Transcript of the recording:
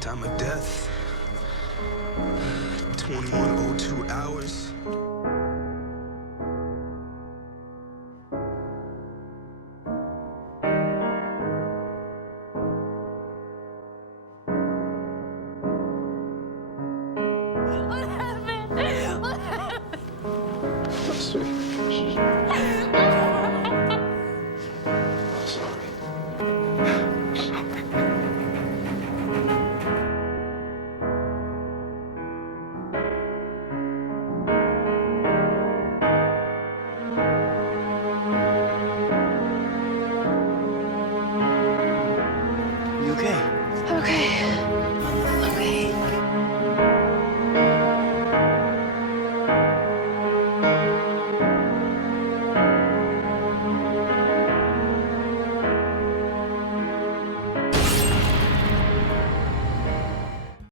Time of death, 21:02 hours. What happened? What happened? Sweet. Sorry. You okay? Okay.